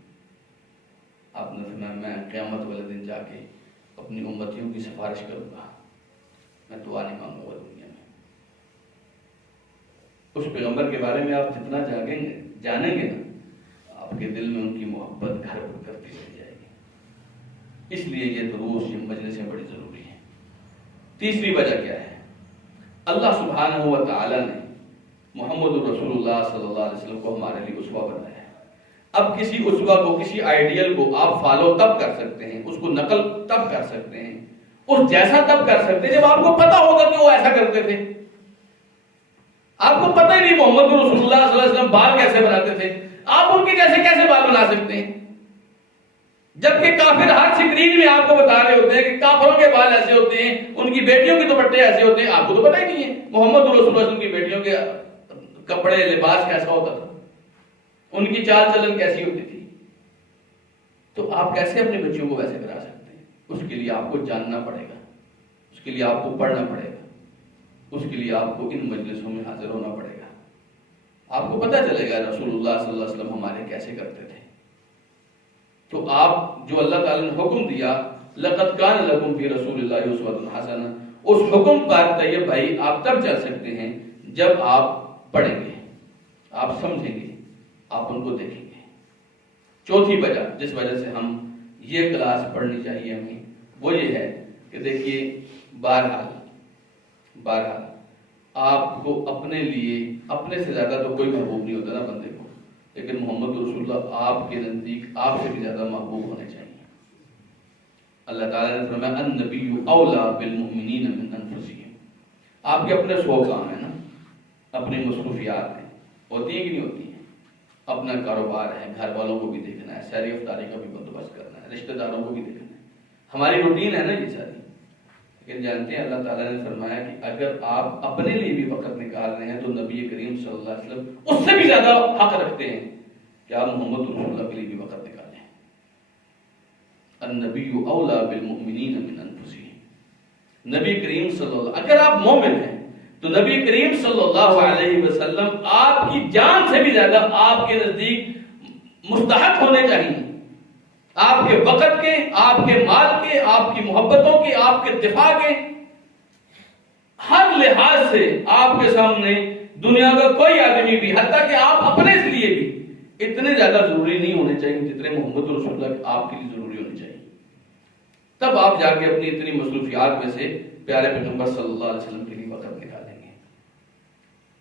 آپ نے فرمایا میں قیامت والے دن جا کے اپنی امتیوں کی سفارش کروں گا، میں دعا نہیں مانگوں گا دنیا میں۔ اس پیغمبر کے بارے میں آپ جتنا جانیں گے نا، آپ کے دل میں ان کی محبت گھر کرتی چلی جائے گی۔ اس لیے یہ دروس، یہ مجلسیں بڑی ضروری ہیں۔ تیسری وجہ کیا ہے؟ اللہ سبحانہ و تعالی نے محمد رسول اللہ صلی اللہ علیہ وسلم کو ہمارے لیے اسوہ بنایا ہے۔ اب کسی اسوہ کو، کسی آئیڈیل کو آپ فالو تب کر سکتے ہیں، اس کو نقل تب کر سکتے ہیں، اس جیسا تب کر سکتے ہیں جب آپ کو پتا ہوگا کہ وہ ایسا کرتے تھے۔ آپ کو پتہ ہی نہیں محمد رسول اللہ صلی اللہ علیہ وسلم بال کیسے بناتے تھے، آپ ان کے جیسے کیسے بال بنا سکتے ہیں؟ جبکہ کافر ہر سکرین میں آپ کو بتا رہے ہوتے ہیں کہ کافروں کے بال ایسے ہوتے ہیں، ان کی بیٹیوں کے دوپٹے ایسے ہوتے ہیں، آپ کو تو پتہ ہی نہیں ہے محمد رسول اللہ صلی اللہ علیہ وسلم کی بیٹیوں کے کپڑے، لباس کیسا ہوتا تھا، ان کی چال چلن کیسی ہوتی تھی۔ تو آپ کیسے اپنے بچوں کو ویسے کرا سکتے ہیں؟ اس کے لیے آپ کو جاننا پڑے گا، اس کے لیے آپ کو پڑھنا پڑے گا، اس کے لیے آپ کو ان مجلسوں میں حاضر ہونا پڑے گا۔ آپ کو پتہ چلے گا رسول اللہ صلی اللہ علیہ وسلم ہمارے کیسے کرتے تھے۔ تو آپ جو اللہ تعالیٰ نے حکم دیا لَقَدْ كَانَ لَكُمْ فِي رَسُولِ اللَّهِ أُسْوَةٌ حَسَنَةٌ، اس حکم پر طیب بھائی آپ تب چل سکتے ہیں جب آپ پڑھیں گے، آپ سمجھیں گے، آپ ان کو دیکھیں گے۔ چوتھی وجہ جس وجہ سے ہم یہ کلاس پڑھنی چاہیے ہمیں، وہ یہ ہے کہ دیکھیے بہرحال آپ کو اپنے لیے، اپنے سے زیادہ تو کوئی محبوب نہیں ہوتا نا بندے کو، لیکن محمد رسول اللہ آپ کے نزدیک آپ سے بھی زیادہ محبوب ہونے چاہیے۔ اللہ تعالیٰ نے فرمایا النبی اولیٰ بالمؤمنین من انفسہم۔ آپ کے اپنے 100 کام ہیں نا، اپنی مصروفیات ہیں، ہوتی ہیں کہ نہیں ہوتی ہیں؟ اپنا کاروبار ہے، گھر والوں کو بھی دیکھنا ہے، سیر افطاری کا بھی بندوبست کرنا ہے، رشتہ داروں کو بھی دیکھنا ہے، ہماری روٹین ہے نا یہ ساری۔ لیکن جانتے ہیں اللہ تعالیٰ نے فرمایا کہ اگر آپ اپنے لیے بھی وقت نکال رہے ہیں تو نبی کریم صلی اللہ علیہ وسلم اس سے بھی زیادہ حق رکھتے ہیں کہ آپ محمد رسول اللہ کے لیے بھی وقت نکالیں۔ النبی اولیٰ بالمؤمنین من انفسہم، نبی کریم صلی اللہ، اگر آپ مومن ہیں تو نبی کریم صلی اللہ علیہ وسلم آپ کی جان سے بھی زیادہ آپ کے نزدیک مستحق ہونے چاہیے۔ آپ کے وقت کے، آپ کے مال کے، آپ کی محبتوں کے، آپ کے دفاع کے، ہر لحاظ سے آپ کے سامنے دنیا کا کوئی آدمی بھی، حتیٰ کہ آپ اپنے لیے بھی اتنے زیادہ ضروری نہیں ہونے چاہیے جتنے محمد رسول اللہ آپ کے لیے ضروری ہونے چاہیے۔ تب آپ جا کے اپنی اتنی مصروفیات میں سے پیارے پیغمبر صلی اللہ علیہ وسلم کے لیے وقت نکالیں گے۔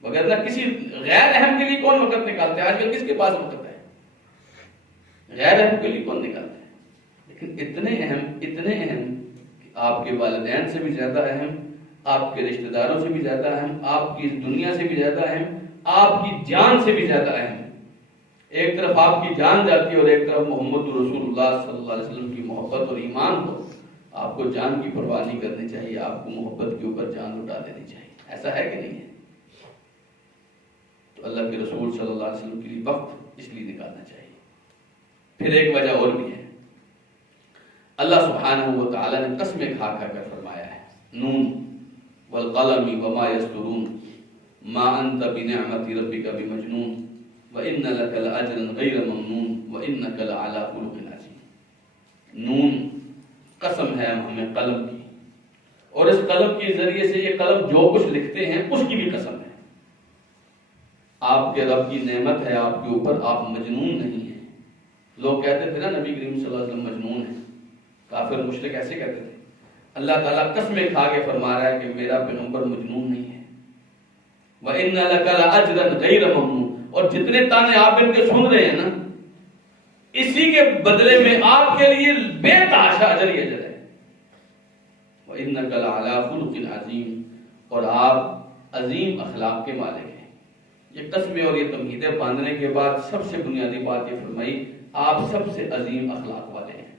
وغیرہ کسی غیر اہم کے لیے کون وقت نکالتے ہیں؟ آج کل کس کے پاس وقت ہے؟ غیر اہم کے لیے کون نکالتے ہیں؟ لیکن اتنے اہم کہ آپ کے والدین سے بھی زیادہ اہم، آپ کے رشتہ داروں سے بھی زیادہ اہم، آپ کی دنیا سے بھی زیادہ اہم، آپ کی جان سے بھی زیادہ اہم۔ ایک طرف آپ کی جان جاتی ہے اور ایک طرف محمد رسول اللہ صلی اللہ علیہ وسلم کی محبت اور ایمان ہو۔ آپ کو جان کی پرواہ نہیں کرنی چاہیے، آپ کو محبت کے اوپر جان لٹا دینی چاہیے۔ ایسا ہے کہ نہیں ہے؟ تو اللہ کے رسول صلی اللہ علیہ وسلم کے لیے وقت اس لیے نکالنا چاہیے۔ پھر ایک وجہ اور بھی ہے، اللہ سبحانہ و تعالیٰ نے قسمیں کھا کر فرمایا ہے نون والقلم وما یسطرون ما انت بنعمت ربک بمجنون وَإِنَّ لَكَ لَأَجْرًا غَيْرَ مَمْنُونٍ وَإِنَّكَ لَعَلَىٰ خُلُقٍ عَظِيمٍ۔ نون قسم ہے ہمیں قلم کی، اور اس قلم کے ذریعے سے یہ قلم جو کچھ لکھتے ہیں اس کی بھی قسم ہے۔ آپ کے رب کی نعمت ہے آپ کے اوپر، آپ مجنون نہیں ہیں۔ لوگ کہتے تھے نا نبی کریم صلی اللہ علیہ وسلم مجنون ہے، کافر مشرک ایسے کہتے تھے۔ اللہ تعالیٰ قسمیں کھا کے فرما رہا ہے کہ میرا پیغمبر مجنون نہیں ہے۔ وَإِنَّ لَكَ لَأَجْرًا غَيْرَ مَمْنُونٍ، اور جتنے تانے آپ ان کے سن رہے ہیں نا، اسی کے بدلے میں آپ کے لیے بے تحاشا اجر ہی اجر ہے۔ وَإِنَّكَ لَعَلَىٰ خُلُقٍ عَظِيمٍ، اور آپ عظیم اخلاق کے مالک ہیں۔ یہ قسمیں اور یہ تمہیدیں باندھنے کے بعد سب سے بنیادی بات یہ فرمائی، آپ سب سے عظیم اخلاق والے ہیں،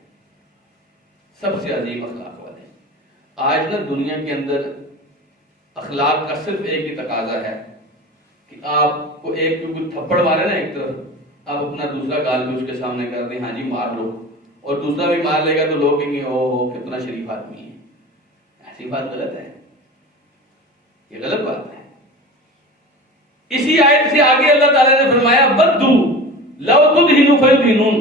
سب سے عظیم اخلاق والے ہیں۔ آج نا دنیا کے اندر اخلاق کا صرف ایک ہی تقاضا ہے کہ آپ کو ایک کوئی تھپڑ مارے نا ایک طرف، آپ اپنا دوسرا گال بھی اس کے سامنے کر دیں، ہاں جی مار لو، اور دوسرا بھی مار لے گا تو لوگ کہیں گے او ہو کتنا شریف آدمی ہے. ایسی بات غلط ہے، یہ غلط بات ہے. اسی آیت سے آگے اللہ تعالیٰ نے فرمایا بدو لو تدہنوا فیدہنون.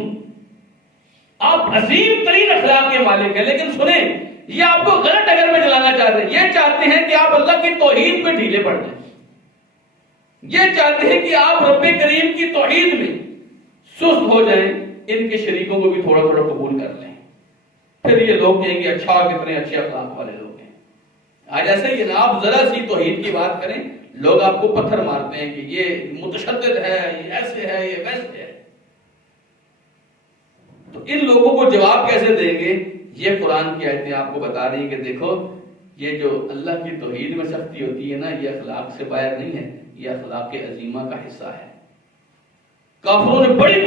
آپ عظیم ترین اخلاق کے مالک ہیں، لیکن سنیں یہ آپ کو غلط ڈگر میں چلانا چاہتے ہیں. یہ چاہتے ہیں کہ آپ اللہ کی توحید پہ ڈھیلے پڑ جائیں، یہ چاہتے ہیں کہ آپ رب کریم کی توحید میں سست ہو جائیں، ان کے شریکوں کو بھی تھوڑا تھوڑا قبول کر لیں. پھر یہ لوگ کہیں گے اچھا کتنے اچھے اخلاق والے لوگ ہیں. آج ایسا ہی ہے نا، آپ ذرا سی توحید کی بات کریں لوگ آپ کو پتھر مارتے ہیں کہ یہ متشدد ہے، یہ ایسے ہے، یہ ویسے ہے. تو ان لوگوں کو جواب کیسے دیں گے؟ یہ قرآن کی آیتیں آپ کو بتا رہی ہیں کہ دیکھو یہ جو اللہ کی توحید میں سختی ہوتی ہے نا، یہ اخلاق سے باہر نہیں ہے، یہ اخلاق عظیمہ کا حصہ ہے. کافروں نے بڑی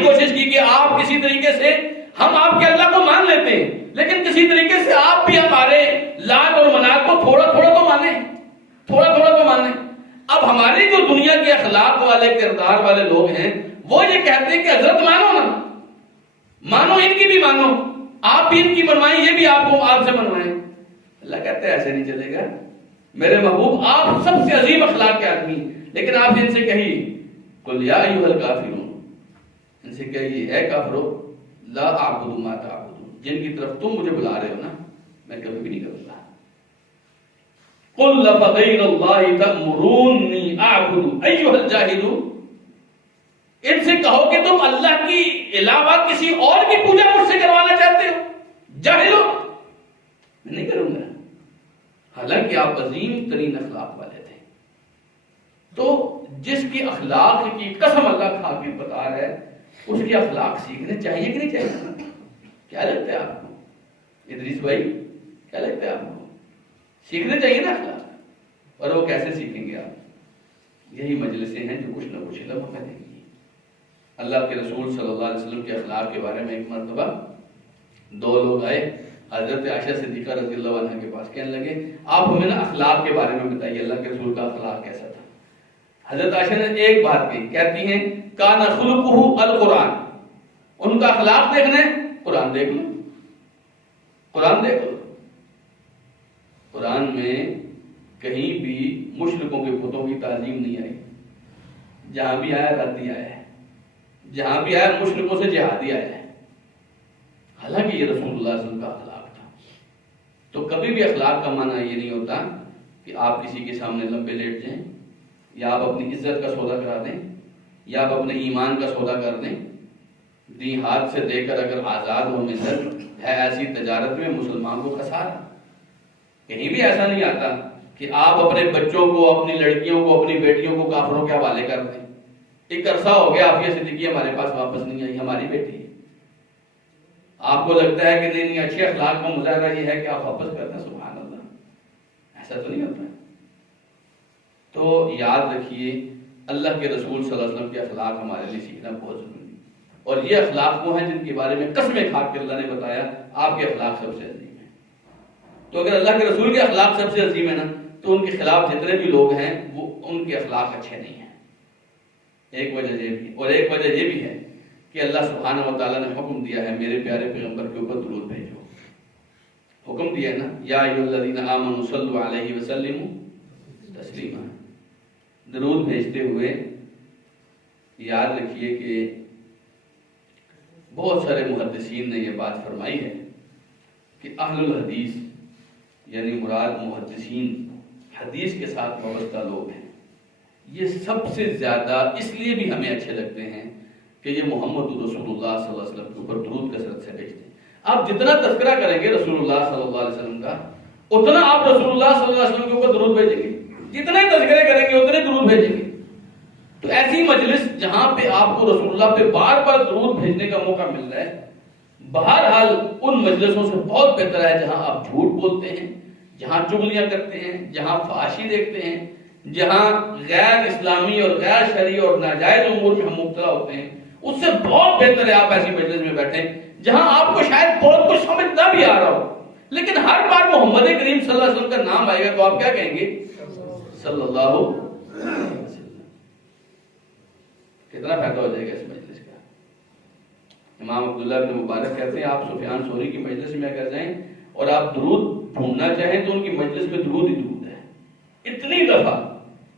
کوشش کی کہ آپ کسی طریقے سے، ہم آپ کے اللہ کو مان لیتے ہیں لیکن کسی طریقے سے آپ بھی ہمارے لات اور منات کو تھوڑا تھوڑا تو مانیں. اب ہماری جو دنیا کے اخلاق والے کردار والے لوگ ہیں وہ یہ کہتے ہیں کہ حضرت مانو نا، مانو ان کی بھی مانو، آپ بھی ان کی منوائیں، یہ بھی آپ کو آپ سے منوائیں. اللہ کہتے ہیں ایسے نہیں چلے گا میرے محبوب، آپ سب سے عظیم اخلاق کے آدمی، لیکن آپ ان سے کہیے قل یا ایھا الکافرون، ان سے کہیے اے کافرو لا اعبد ما تعبدون، جن کی طرف تم مجھے بلا رہے ہو نا میں کبھی بھی نہیں کروں گا. قل فغیر اللہ تأمرونی اعبد ایھا الجاہلون، ان سے کہو کہ تم اللہ کی علاوہ کسی اور کی پوجا مجھ سے کروانا چاہتے ہو، جاہلو، میں نہیں کروں گا. حالانکہ آپ عظیم ترین اخلاق والے تھے. تو جس کی اخلاق کی قسم اللہ کھا کے بتا رہا ہے اس کی اخلاق سیکھنے چاہیے کہ نہیں چاہیے؟ کیا لگتا ہے آپ کو ادریس بھائی، کیا لگتا ہے آپ کو؟ سیکھنے چاہیے نا اخلاق. اور وہ کیسے سیکھیں گے آپ؟ یہی مجلسیں ہیں جو کچھ نہ کچھ علم ہمیں دیں گی. اللہ کے رسول صلی اللہ علیہ وسلم کے اخلاق کے بارے میں ایک مرتبہ دو لوگ آئے حضرت عائشہ صدیقہ رضی اللہ عنہ کے پاس، کہنے لگے آپ ہمیں نا اخلاق کے بارے میں بتائیے، اللہ کے رسول کا اخلاق کیسا تھا. حضرت عائشہ نے ایک بات کہی، کہتی ہیں کان خلقہ القرآن، ان کا اخلاق دیکھنا ہے قرآن دیکھ لو، قرآن دیکھ لو. قرآن میں کہیں بھی مشرکوں کے بتوں کی تعظیم نہیں آئی، جہاں بھی آیا ردی آیا ہے، جہاں بھی آیا مشرکوں سے جہادی آیا ہے. حالانکہ یہ رسول اللہ صلی اللہ علیہ وسلم کا اخلاق تھا. تو کبھی بھی اخلاق کا معنی یہ نہیں ہوتا کہ آپ کسی کے سامنے لمبے لیٹ جائیں، یا آپ اپنی عزت کا سودا کرا دیں، یا آپ اپنے ایمان کا سودا کر دیں. دی ہاتھ سے دے کر اگر آزاد ہو ملت ہے ایسی تجارت میں مسلمان کو خسارہ. کہیں بھی ایسا نہیں آتا کہ آپ اپنے بچوں کو، اپنی لڑکیوں کو، اپنی بیٹیوں کو کافروں کے حوالے کر دیں. ایک عرصہ ہو گیا عافیہ صدیقی ہمارے پاس واپس نہیں آئی، ہماری بیٹی ہے. آپ کو لگتا ہے کہ نہیں اچھے اخلاق کا مظاہرہ یہ ہے کہ آپ واپس کر دیں، سبحان اللہ، ایسا تو نہیں ہوتا. تو یاد رکھیے اللہ کے رسول صلی اللہ علیہ وسلم کے اخلاق ہمارے لیے سیکھنا بہت ضروری ہے. اور یہ اخلاق وہ ہیں جن کے بارے میں قسمیں کھا کے اللہ نے بتایا آپ کے اخلاق سب سے عظیم ہیں. تو اگر اللہ کے رسول کے اخلاق سب سے عظیم ہے نا، تو ان کے خلاف جتنے بھی لوگ ہیں وہ ان کے اخلاق اچھے نہیں ہیں. ایک وجہ یہ بھی، اور ایک وجہ یہ بھی ہے کہ اللہ سبحانہ و تعالیٰ نے حکم دیا ہے میرے پیارے پیغمبر کے اوپر درود بھیجو. حکم دیا ہے نا، یا ایھا الذین آمنوا صلوا علیہ وسلموا تسلیما. درود بھیجتے ہوئے یاد رکھیے کہ بہت سارے محدثین نے یہ بات فرمائی ہے کہ اہل الحدیث یعنی مراد محدثین، حدیث کے ساتھ وابستہ لوگ ہیں، یہ سب سے زیادہ اس لیے بھی ہمیں اچھے لگتے ہیں کہ یہ محمد رسول اللہ صلی اللہ علیہ وسلم کے اوپر درود کثرت سے بھیجتے ہیں. آپ جتنا تذکرہ کریں گے رسول اللہ صلی اللہ علیہ وسلم کا، اتنا آپ رسول اللہ صلی اللہ علیہ وسلم کے اوپر درود بھیجیں گے. جتنے تذکرے کریں گے اتنے درود بھیجیں گے. تو ایسی مجلس جہاں پہ آپ کو رسول اللہ پہ بار بار درود بھیجنے کا موقع مل رہا ہے، بہرحال ان مجلسوں سے بہت بہتر ہے جہاں آپ جھوٹ بولتے ہیں، جہاں چغلیاں کرتے ہیں، جہاں فحاشی دیکھتے ہیں، جہاں غیر اسلامی اور غیر شرعی اور ناجائز امور میں ہم مبتلا ہوتے ہیں. اس سے بہت بہتر ہے آپ ایسی مجلس میں بیٹھیں جہاں آپ کو شاید بہت کچھ سمجھ نہ بھی آ رہا ہو، لیکن ہر بار محمد کریم صلی اللہ علیہ وسلم کا نام آئے گا تو آپ کیا کہیں گے؟ صلی اللہ علیہ وسلم. کتنا فائدہ ہو جائے گا اس مجلس کا. امام عبداللہ بن مبارک کہتے ہیں آپ سفیان ثوری کی مجلس میں اگر جائیں اور آپ درود ڈھونڈنا چاہیں تو ان کی مجلس میں درود ہی درود ہے. اتنی دفعہ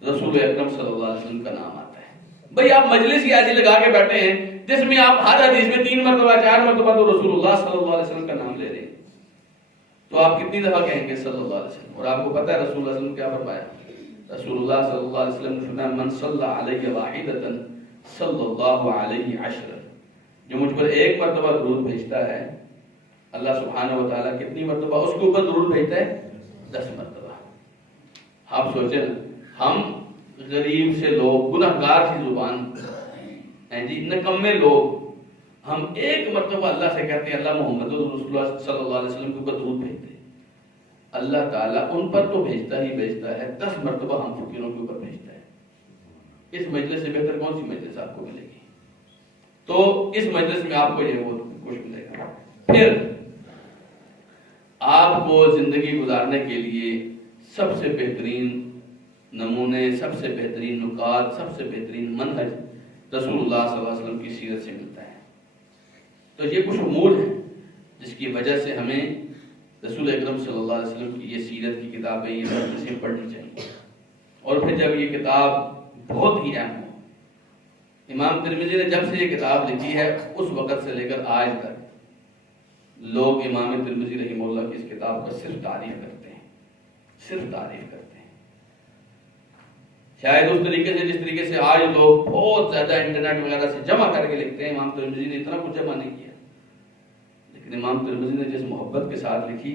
رسول اکرم صلی اللہ علیہ وسلم کا نام آتا ہے. بھئی آپ مجلس ہی ایسی لگا کے بیٹھے ہیں جس میں آپ ہر حدیث میں 3 مرتبہ 4 مرتبہ تو رسول اللہ صلی اللہ علیہ وسلم کا نام لے رہے ہیں, تو آپ کتنی دفعہ کہیں گے صلی اللہ علیہ وسلم؟ اور آپ کو پتہ ہے رسول اللہ علیہ وسلم کیا فرمایا؟ رسول اللہ صلی اللہ علیہ وسلم نے فرمایا من صلی علیہ واحدۃ صلی اللہ علیہ عشرا, جو مجھ پر ایک مرتبہ درود بھیجتا ہے اللہ سبحانہ و تعالیٰ کتنی مرتبہ اس کے اوپر درود بھیجتا ہے؟ 10 مرتبہ. آپ سوچیں ہم غریب سے لوگ, گناہگار سی زبان ہیں جی, نکمے لوگ, ہم ایک مرتبہ اللہ سے کہتے ہیں اللہ محمد رسول اللہ صلی اللہ علیہ وسلم کے اوپر درود بھیجتے ہیں. اللہ تعالیٰ ان پر تو بھیجتا ہی بھیجتا ہے, 10 مرتبہ ہم فقیروں کے اوپر بھیجتا ہے. اس مجلس سے بہتر کون سی مجلس آپ کو ملے گی؟ تو اس مجلس میں آپ کو یہ وہ کچھ ملے گا. پھر آپ کو زندگی گزارنے کے لیے سب سے بہترین نمونے, سب سے بہترین نکات, سب سے بہترین منہج رسول اللہ صلی اللہ علیہ وسلم کی سیرت سے ملتا ہے. تو یہ کچھ امور ہیں جس کی وجہ سے ہمیں رسول اکرم صلی اللہ علیہ وسلم کی یہ سیرت کی کتابیں, یہ مجلسیں پڑھنی چاہیے. اور پھر جب یہ کتاب بہت ہی اہم ہو, امام ترمذی نے جب سے یہ کتاب لکھی ہے اس وقت سے لے کر آج تک لوگ امام ترمذی رحمہ اللہ کی اس کتاب کا صرف تعریف کرتے ہیں, صرف تعریف کرتے ہیں. شاید اس طریقے سے جس طریقے سے آج لوگ بہت زیادہ انٹرنیٹ وغیرہ سے جمع کر کے لکھتے ہیں, امام ترمذی نے اتنا کچھ جمع نہیں کیا. لیکن امام ترمذی نے جس محبت کے ساتھ لکھی,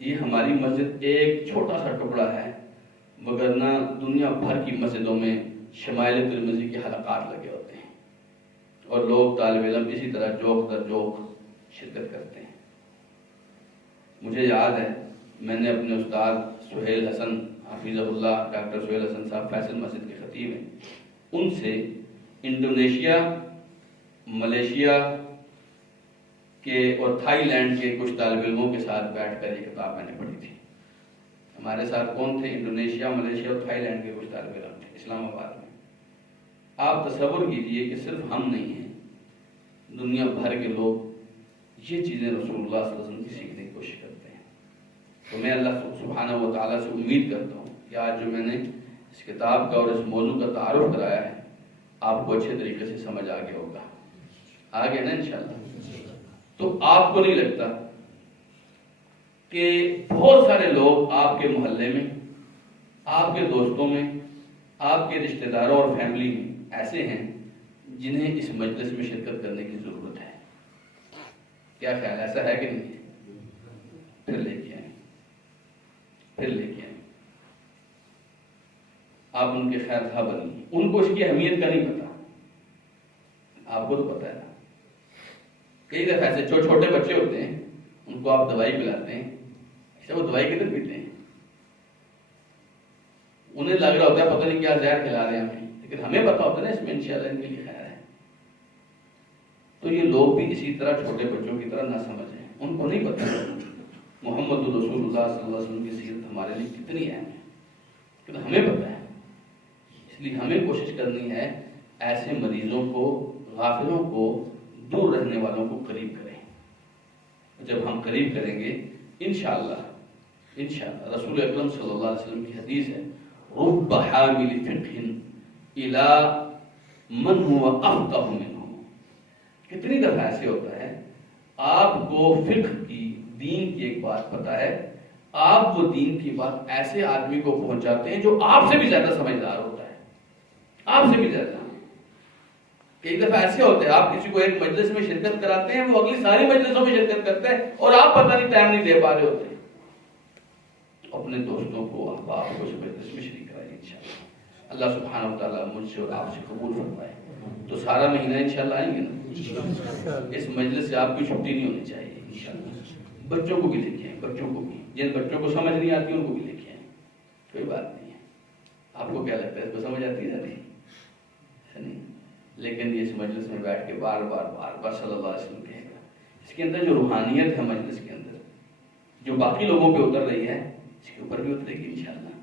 یہ ہماری مسجد ایک چھوٹا سا ٹکڑا ہے, وگرنہ دنیا بھر کی مسجدوں میں شمائل ترمذی کے حلقات لگے ہوتے ہیں اور لوگ طالب علم اسی طرح جوک در جوک شرکت کرتے ہیں. مجھے یاد ہے میں نے اپنے استاد سہیل حسن حفیظہ اللہ, ڈاکٹر سہیل حسن صاحب فیصل مسجد کے خطیب ہیں, ان سے انڈونیشیا, ملیشیا کے اور تھائی لینڈ کے کچھ طالب علموں کے ساتھ بیٹھ کر یہ کتاب میں نے پڑھی تھی. ہمارے ساتھ کون تھے؟ انڈونیشیا, ملیشیا اور تھائی لینڈ کے کچھ طالب علم تھے اسلام آباد میں. آپ تصور کیجئے کہ صرف ہم نہیں ہیں, دنیا بھر کے لوگ یہ چیزیں رسول اللہ صلی اللہ علیہ وسلم کی سیکھنے کی کوشش کرتے ہیں. تو میں اللہ سبحانہ و تعالیٰ سے امید کرتا ہوں کہ آج جو میں نے اس کتاب کا اور اس موضوع کا تعارف کرایا ہے آپ کو اچھے طریقے سے سمجھ آ گیا ہوگا. آ گیا نا انشاءاللہ؟ تو آپ کو نہیں لگتا کہ بہت سارے لوگ آپ کے محلے میں, آپ کے دوستوں میں, آپ کے رشتہ داروں اور فیملی میں ایسے ہیں جنہیں اس مجلس میں شرکت کرنے کی ضرورت ہے؟ کیا خیال, ایسا ہے کہ نہیں؟ پھر لے کے آئیں, پھر لے کے آئیں. آپ ان کے خیر خواہ بنیے. ان کو اس کی اہمیت کا نہیں پتا, آپ کو تو پتا ہے نا. کئی دفعہ ایسے چھوٹے بچے ہوتے ہیں, ان کو آپ دوائی پلاتے ہیں, اچھا وہ دوائی کدھر پیتے ہیں؟ انہیں لگ رہا ہوتا ہے پتہ نہیں کیا زہر کھلا رہے ہیں ہمیں, لیکن ہمیں پتا ہوتا ہے نا اس میں انشاءاللہ ان کے لیے خیر ہے. تو یہ لوگ بھی اسی طرح چھوٹے بچوں کی طرح نہ سمجھیں, ان کو نہیں پتا محمد رسول اللہ صلی اللہ علیہ وسلم کی سیرت ہمارے لیے کتنی اہم ہے, لیکن ہمیں پتا ہے. اس لیے ہمیں کوشش کرنی ہے ایسے مریضوں کو, غافلوں کو, دور رہنے والوں کو قریب کریں. جب ہم قریب کریں گے انشاءاللہ رسول اکرم صلی اللہ علیہ وسلم کی حدیث ہے رب حامل فقہ الی من هو افقہ منہ. کتنی دفعہ ایسے ہوتا ہے آپ کو فقہ کی, دین کی ایک بات پتا ہے, آپ وہ دین کی بات ایسے آدمی کو پہنچاتے ہیں جو آپ سے بھی زیادہ سمجھدار ہوتا ہے, آپ سے بھی زیادہ. کئی دفعہ ایسے ہوتے ہیں آپ کسی کو ایک مجلس میں شرکت کراتے ہیں, وہ اگلی ساری مجلسوں میں شرکت کرتے ہیں اور آپ پتہ نہیں ٹائم نہیں دے پا رہے ہوتے ہیں. اپنے دوستوں کو, احباب کو اس مجلس میں شریک کرائیں انشاءاللہ. اللہ سبحانہ و تعالیٰ مجھ سے اور آپ سے قبول فرمائے. تو سارا مہینہ انشاءاللہ آئیں گے نا, اس مجلس سے آپ کی چھٹی نہیں ہونی چاہیے انشاءاللہ. بچوں کو بھی لے کے آئیں, بچوں کو بھی, جن بچوں کو سمجھ نہیں آتی ان کو بھی لے کے آئیں, کوئی بات نہیں ہے. آپ کو کیا لگتا ہے اس کو سمجھ آتی ہے نہیں؟ لیکن یہ اس مجلس میں بیٹھ کے بار بار صلی اللہ علیہ وسلم کہے گا. اس کے اندر جو روحانیت ہے مجلس کے اندر, جو باقی لوگوں پہ اتر رہی ہے اس کے اوپر بھی اترے گی انشاءاللہ.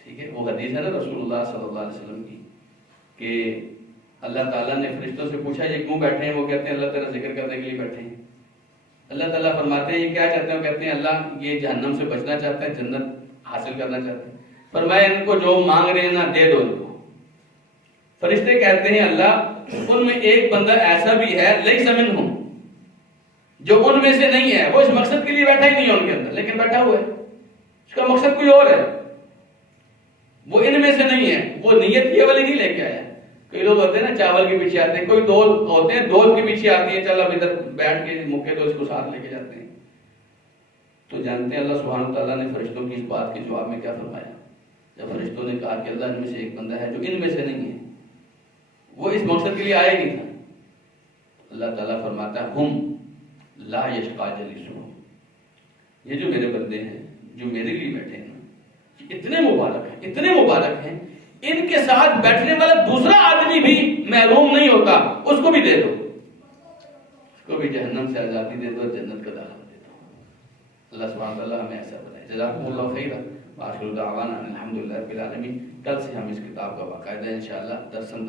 ٹھیک ہے. وہ حدیث ہے نا رسول اللہ صلی اللہ علیہ وسلم کی کہ اللہ تعالیٰ نے فرشتوں سے پوچھا یہ کیوں بیٹھے ہیں؟ وہ کہتے ہیں اللہ تعالیٰ ذکر کرنے کے لیے بیٹھے ہیں. اللہ تعالیٰ فرماتے ہیں یہ کیا چاہتے ہیں؟ وہ کہتے ہیں اللہ یہ جہنم سے بچنا چاہتے ہیں، جنت حاصل کرنا چاہتے ہیں. فرمایا ان کو جو مانگ رہے ہیں نا دے دو ان کو. فرشتے کہتے ہیں اللہ ان میں ایک بندہ ایسا بھی ہے لیس منہم، جو ان میں سے نہیں ہے، وہ اس مقصد کے لیے بیٹھا ہی نہیں ہے ان کے اندر، لیکن بیٹھا ہوا ہے، اس کا مقصد کوئی اور ہے، وہ ان میں سے نہیں ہے، وہ نیت یہ والی نہیں لے کے آیا. کئی لوگ ہوتے ہیں نا چاول کے پیچھے آتے ہیں، کوئی دوست ہوتے ہیں دوست کے پیچھے آتی ہے چل اب ادھر بیٹھ کے مکے تو اس کو ساتھ لے کے جاتے ہیں. تو جانتے ہیں اللہ سبحانہ وتعالیٰ نے فرشتوں کی اس بات کے جواب میں کیا فرمایا؟ جب فرشتوں نے کہا کہ اللہ ان میں سے ایک بندہ ہے جو ان میں سے نہیں ہے، وہ اس مقصد کے لیے آیا نہیں تھا، اللہ تعالیٰ فرماتا ہے ہم لا یشقا جلیسہم، یہ جو میرے بندے ہیں جو میرے لیے بیٹھے ہیں اتنے مبارک ہیں، اتنے مبارک ہیں، ان کے ساتھ بیٹھنے والا دوسرا آدمی بھی محروم نہیں ہوتا، اس کو بھی دے دو، اس کو بھی جہنم سے آزادی دے دو، جنت کا داخلہ دے دو. اللہ سبحانہ وتعالیٰ ہمیں ایسا بنائے. جزاکم اللہ خیرا وآخر دعوانا الحمدللہ رب العالمین. کل سے ہم اس کتاب کا باقاعدہ انشاءاللہ درسن